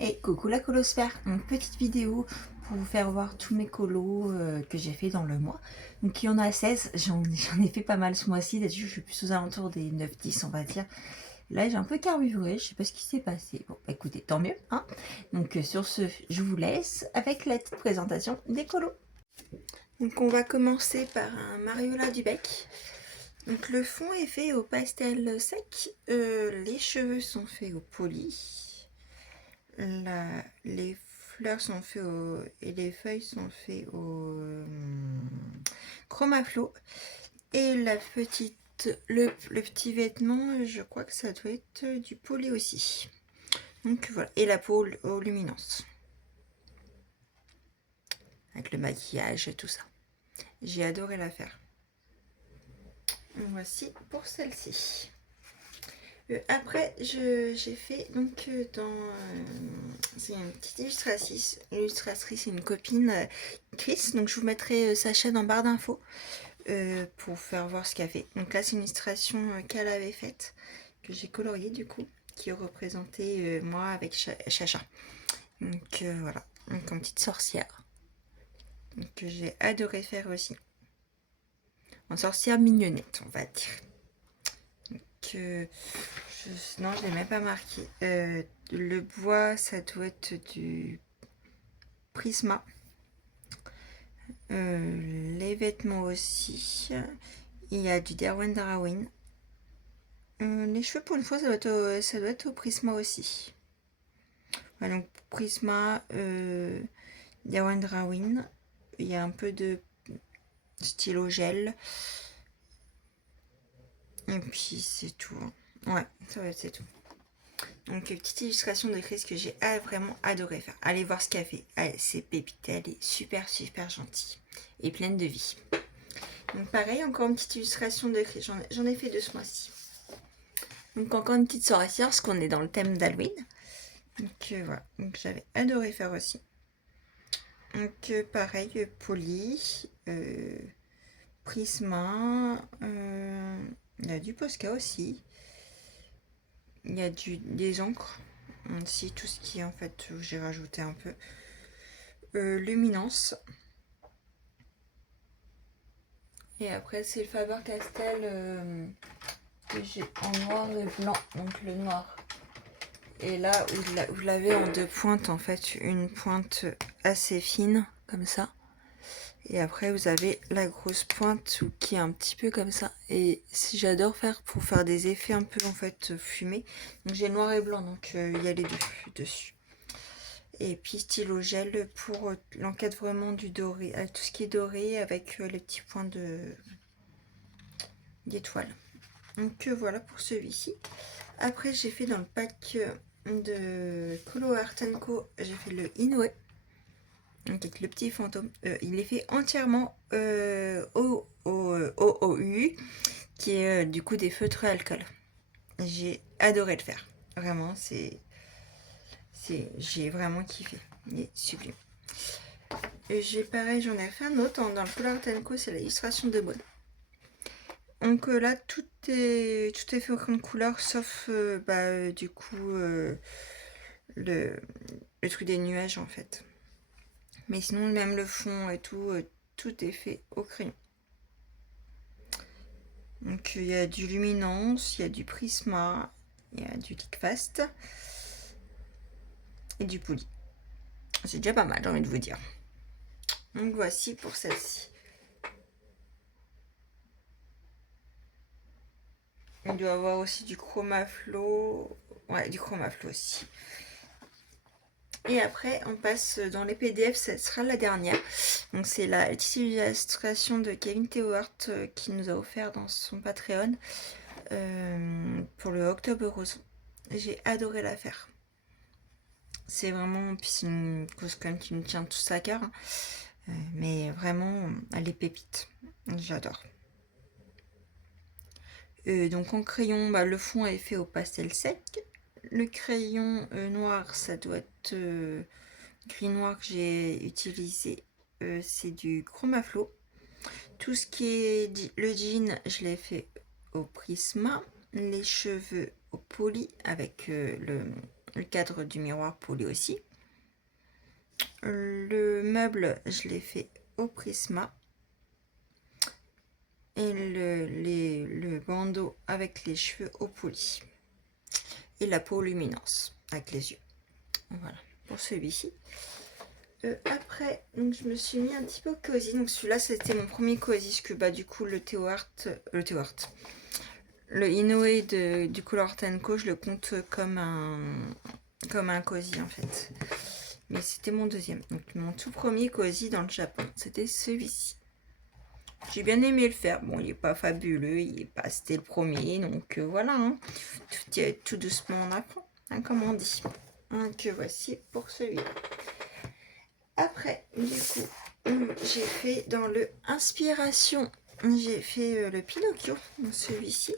Et coucou la colosphère, une petite vidéo pour vous faire voir tous mes colos que j'ai fait dans le mois. Donc il y en a 16, j'en ai fait pas mal ce mois-ci, d'habitude je suis plus aux alentours des 9-10 on va dire. Là j'ai un peu carburé, je sais pas ce qui s'est passé. Bon bah, écoutez, tant mieux hein. Donc sur ce, je vous laisse avec la petite présentation des colos. Donc on va commencer par un Mariola du bec. Donc le fond est fait au pastel sec, les cheveux sont faits au poli. Les fleurs sont faites et les feuilles sont faites au chromaflo. Et le petit vêtement, je crois que ça doit être du poly aussi. Donc voilà. Et la peau aux luminances. Avec le maquillage et tout ça. J'ai adoré la faire. Voici pour celle-ci. Après, j'ai fait donc c'est une petite illustratrice. L'illustratrice, c'est une copine, Chris. Donc je vous mettrai sa chaîne en barre d'infos pour faire voir ce qu'elle fait. Donc là, c'est une illustration qu'elle avait faite, que j'ai coloriée du coup, qui représentait moi avec Chacha. Donc voilà, donc en petite sorcière. Donc, que j'ai adoré faire aussi. En sorcière mignonnette, on va dire. Non, je l'ai même pas marqué. Le bois, ça doit être du Prisma. Les vêtements aussi. Il y a du Derwent Darwin. Les cheveux, pour une fois, ça doit être au Prisma aussi. Ouais, donc Prisma, Derwent Darwin. Il y a un peu de stylo gel. Et puis c'est tout. Ouais, ça va être c'est tout. Donc une petite illustration de Chris que j'ai vraiment adoré faire. Allez voir ce qu'elle fait. C'est pépite, elle est super super gentille et pleine de vie. Donc pareil, encore une petite illustration de Chris. J'en ai fait 2 ce mois-ci. Donc encore une petite sorcière parce qu'on est dans le thème d'Halloween. Donc voilà, donc j'avais adoré faire aussi. Donc pareil, Poly, Prisma, il y a du Posca aussi. Il y a des encres aussi, tout ce qui est en fait, j'ai rajouté un peu. Luminance. Et après c'est le Faber-Castell que j'ai en noir et blanc, donc le noir. Et là vous l'avez en 2 pointes en fait, une pointe assez fine comme ça. Et après vous avez la grosse pointe qui est un petit peu comme ça. Et si j'adore faire pour faire des effets un peu en fait fumés. Donc j'ai noir et blanc, donc il y a les deux dessus. Et puis stylo gel pour l'encadrement du doré, tout ce qui est doré avec les petits points d'étoiles. Donc voilà pour celui-ci. Après j'ai fait dans le pack de Colo Art Co, j'ai fait le Inoue. Donc avec le petit fantôme. Il est fait entièrement au OOU, qui est du coup des feutres à alcool. J'ai adoré le faire. Vraiment, j'ai vraiment kiffé. Il est sublime. J'ai pareil, j'en ai fait un autre dans le Polar Tenko, c'est l'illustration de mode. Donc là, tout est fait en couleur, sauf du coup le truc des nuages en fait. Mais sinon, même le fond et tout, tout est fait au crayon. Donc il y a du luminance, il y a du prisma, il y a du liquefast et du poly. C'est déjà pas mal, j'ai envie de vous dire. Donc voici pour celle-ci. On doit avoir aussi du chromaflo. Ouais, du chromaflo aussi. Et après, on passe dans les PDF, ça sera la dernière. Donc c'est la petite illustration de Kevin Théohart qui nous a offert dans son Patreon pour le Octobre Rose. J'ai adoré la faire. C'est vraiment, puis c'est une cause quand même qui me tient tout à cœur. Mais vraiment, elle est pépite. J'adore. Donc en crayon, le fond est fait au pastel sec. Le crayon noir, ça doit être gris noir que j'ai utilisé. C'est du chromaflo. Tout ce qui est le jean, je l'ai fait au prisma. Les cheveux au poly avec le cadre du miroir poli aussi. Le meuble, je l'ai fait au Prisma. Et le bandeau avec les cheveux au poli. Et la peau luminance avec les yeux. Voilà pour celui-ci. Après, donc je me suis mis un petit peu cosy. Donc celui-là, c'était mon premier cosy. Parce que bah, du coup, le Inoue du Color Co, je le compte comme un cosy en fait. Mais c'était mon deuxième. Donc mon tout premier cosy dans le Japon, c'était celui-ci. J'ai bien aimé le faire. Bon, il n'est pas fabuleux, c'était le premier, donc voilà. Hein. Tout doucement on apprend, hein, comme on dit. Donc voici pour celui-là. Après, du coup, j'ai fait dans le Inspiration, j'ai fait le Pinocchio, celui-ci.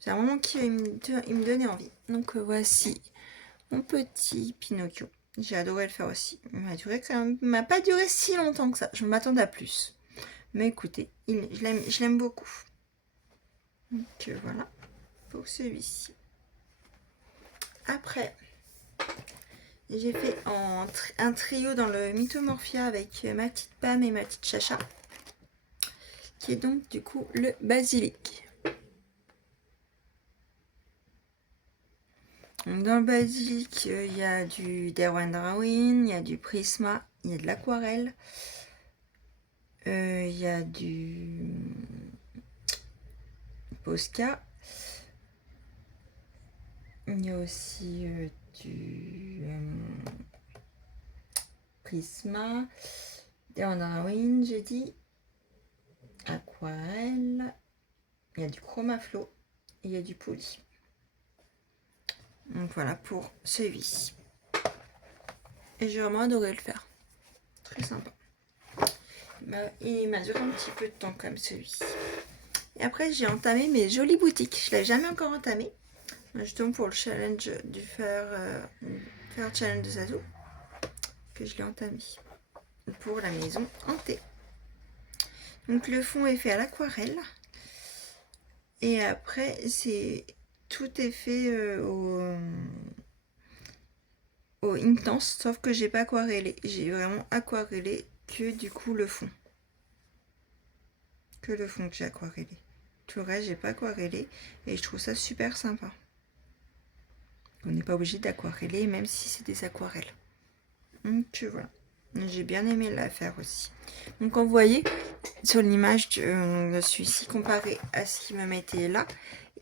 C'est un moment qui me donnait envie. Donc voici mon petit Pinocchio. J'ai adoré le faire aussi. Il m'a pas duré si longtemps que ça. Je m'attendais à plus. Mais écoutez, je l'aime beaucoup. Donc voilà, pour celui-ci. Après, j'ai fait un trio dans le Mythomorphia avec ma petite Pam et ma petite Chacha. Qui est donc du coup le basilic. Donc, dans le basilic, il y a du Derwent Drawing, il y a du Prisma, il y a de l'aquarelle. Il y a du Posca. Il y a aussi du Prisma, Derwent Drawing, j'ai dit. Aquarelle. Il y a du Chromaflow. Et il y a du Poly. Donc voilà pour celui-ci. Et j'ai vraiment adoré le faire. Très sympa. Il m'a duré un petit peu de temps comme celui-ci. Et après j'ai entamé mes jolies boutiques. Je ne l'avais jamais encore entamé. Justement pour le challenge du faire challenge de Zazu. Que je l'ai entamé. Pour la maison hantée. Donc le fond est fait à l'aquarelle. Et après tout est fait au intense, sauf que j'ai pas aquarellé. J'ai vraiment aquarellé que du coup le fond. Que le fond que j'ai aquarellé. Tout le reste, j'ai pas aquarellé et je trouve ça super sympa. On n'est pas obligé d'aquareller même si c'est des aquarelles. Donc voilà. J'ai bien aimé la faire aussi. Donc quand vous voyez sur l'image de celui-ci comparé à ce qu'ils me mettaient là,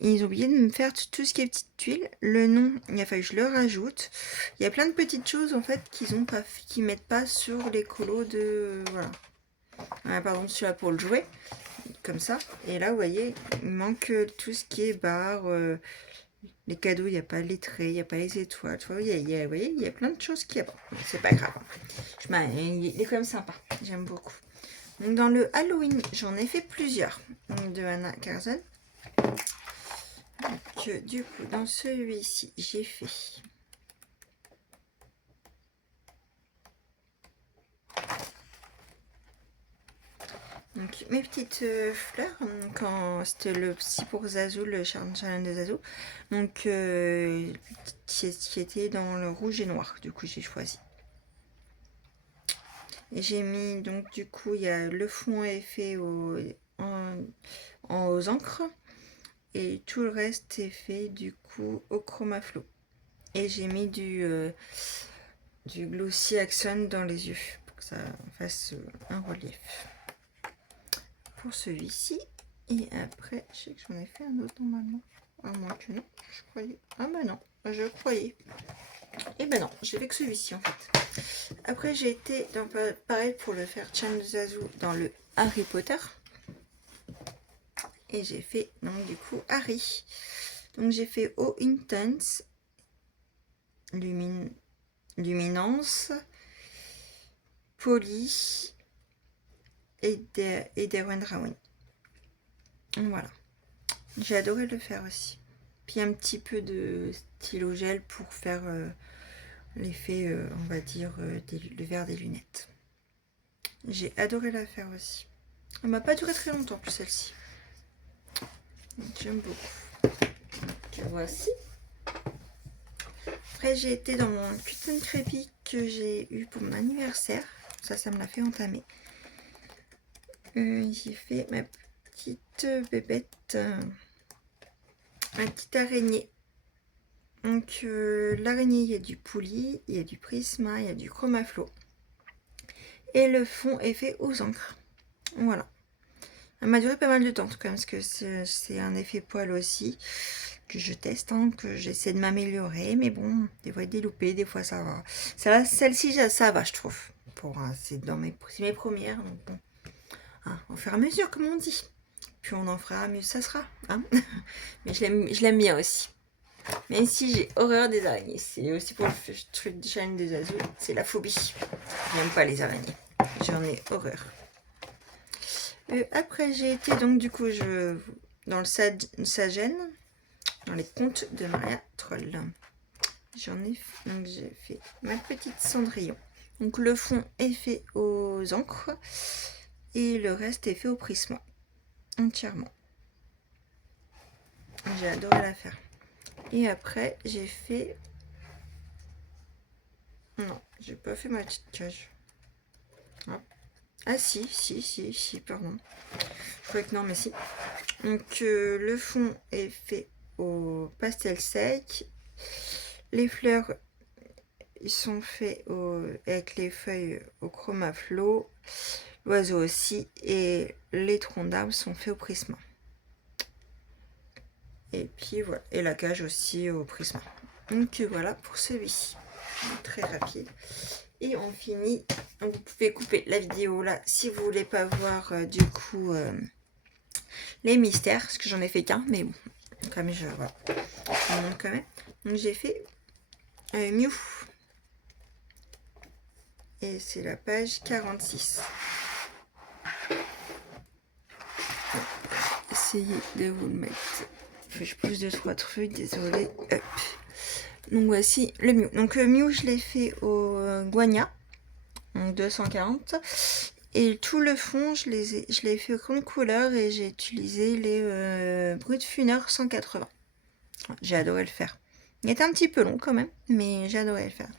ils ont oublié de me faire tout ce qui est petite tuile. Le nom, il a fallu que je le rajoute. Il y a plein de petites choses en fait qu'ils mettent pas sur les colos de... Voilà. Par exemple celui-là pour le jouet. Comme ça. Et là, vous voyez, il manque tout ce qui est barre. Les cadeaux, il n'y a pas les traits, il n'y a pas les étoiles. Vous voyez, il y a plein de choses qui... Bon, c'est pas grave. Il est quand même sympa. J'aime beaucoup. Donc, dans le Halloween, j'en ai fait plusieurs de Anna Carson. Donc, du coup, dans celui-ci, j'ai fait... Donc, mes petites fleurs, quand c'était le petit pour Zazu, le challenge de Zazu. Donc, qui était dans le rouge et noir. Du coup, j'ai choisi. Et j'ai mis, donc, du coup, il y a le fond est fait aux encres. Et tout le reste est fait, du coup, au Chromaflow. Et j'ai mis du Glossy Accent dans les yeux. Pour que ça fasse un relief. Pour celui-ci. Et après, je sais que j'en ai fait un autre normalement. À moins que non, je croyais. Ah bah non, je croyais. Et ben non, j'ai fait que celui-ci en fait. Après, j'ai été, pareil pour le faire challenge Zazu dans le Harry Potter. Et j'ai fait, donc du coup, Harry. Donc j'ai fait Eau Intense, Luminance, Poly et Derwent Drawing. Voilà. J'ai adoré le faire aussi. Puis un petit peu de stylo gel pour faire l'effet, on va dire, le verre des lunettes. J'ai adoré la faire aussi. Elle m'a pas duré très longtemps plus celle-ci. J'aime beaucoup. Donc, voici. Après, j'ai été dans mon Cut and Crépy que j'ai eu pour mon anniversaire. Ça me l'a fait entamer. J'ai fait ma petite bébête, ma petite araignée. Donc l'araignée, il y a du poulie, il y a du prisma, il y a du chromaflo. Et le fond est fait aux encres. Voilà. Elle m'a duré pas mal de temps, en tout cas, parce que c'est un effet poil aussi, que je teste, hein, que j'essaie de m'améliorer. Mais bon, des fois des loupés, des fois ça va. Celle-ci, ça va, je trouve. C'est mes premières, donc bon. Hein, au fur et à mesure, comme on dit. Puis on en fera mieux, ça sera. Hein. Mais je l'aime bien aussi. Même si j'ai horreur des araignées. C'est aussi pour le truc du challenge des azul. C'est la phobie. J'aime pas les araignées. J'en ai horreur. Après, j'ai été donc du coup dans le Sagène, dans les contes de Maria Troll. Donc j'ai fait ma petite Cendrillon. Donc le fond est fait aux encres et le reste est fait au prisma entièrement. J'ai adoré la faire. Et après j'ai fait, non, j'ai pas fait ma petite cage. Hop. Ah si, pardon. Je croyais que non, mais si. Donc le fond est fait au pastel sec. Les fleurs, ils sont faits avec les feuilles au chromaflo. L'oiseau aussi. Et les troncs d'arbres sont faits au prisma. Et puis voilà. Et la cage aussi au prisma. Donc voilà pour celui-ci. Très rapide. Et on finit. Donc vous pouvez couper la vidéo là si vous voulez pas voir du coup les mystères. Parce que j'en ai fait qu'un. Mais bon. Comme je voilà. Je vous montre quand même. Donc j'ai fait Mew. Et c'est la page 46. Essayez de vous le mettre. Je pousse 2-3 trucs, désolé. Hop. Donc voici le Mew. Donc le Mew, je l'ai fait au Guagna, donc 240. Et tout le fond, je l'ai fait au crayon de couleur et j'ai utilisé les Brutfuner 180. J'ai adoré le faire. Il était un petit peu long quand même, mais j'ai adoré le faire.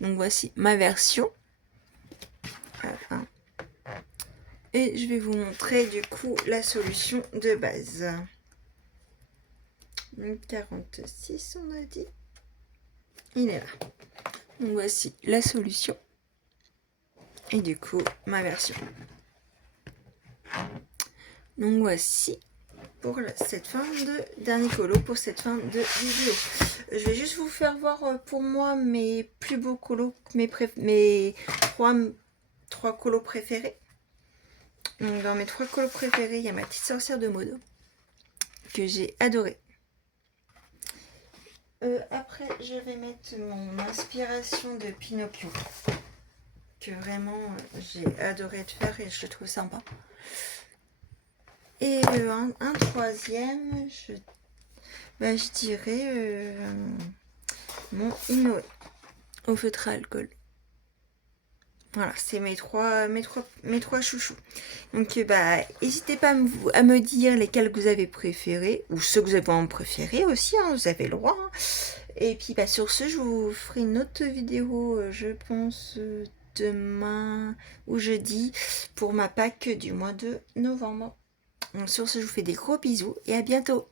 Donc voici ma version. Voilà. Et je vais vous montrer du coup la solution de base. Donc 46 on a dit. Il est là. Donc voici la solution. Et du coup ma version. Donc voici pour cette fin de dernier colo, pour cette fin de vidéo. Je vais juste vous faire voir pour moi mes plus beaux colos, mes trois colos préférés. Donc dans mes 3 colos préférés, il y a ma petite sorcière de Modo que j'ai adoré. Après, je vais mettre mon inspiration de Pinocchio que vraiment j'ai adoré de faire et je le trouve sympa. Et un troisième, je dirais mon Inoue au feutre à alcool. Voilà, c'est mes trois chouchous. Donc n'hésitez pas à me dire lesquels vous avez préférés, ou ceux que vous avez en préféré aussi, hein, vous avez le droit. Hein. Et puis sur ce, je vous ferai une autre vidéo, je pense, demain ou jeudi, pour ma Pâques du mois de novembre. Donc sur ce, je vous fais des gros bisous et à bientôt.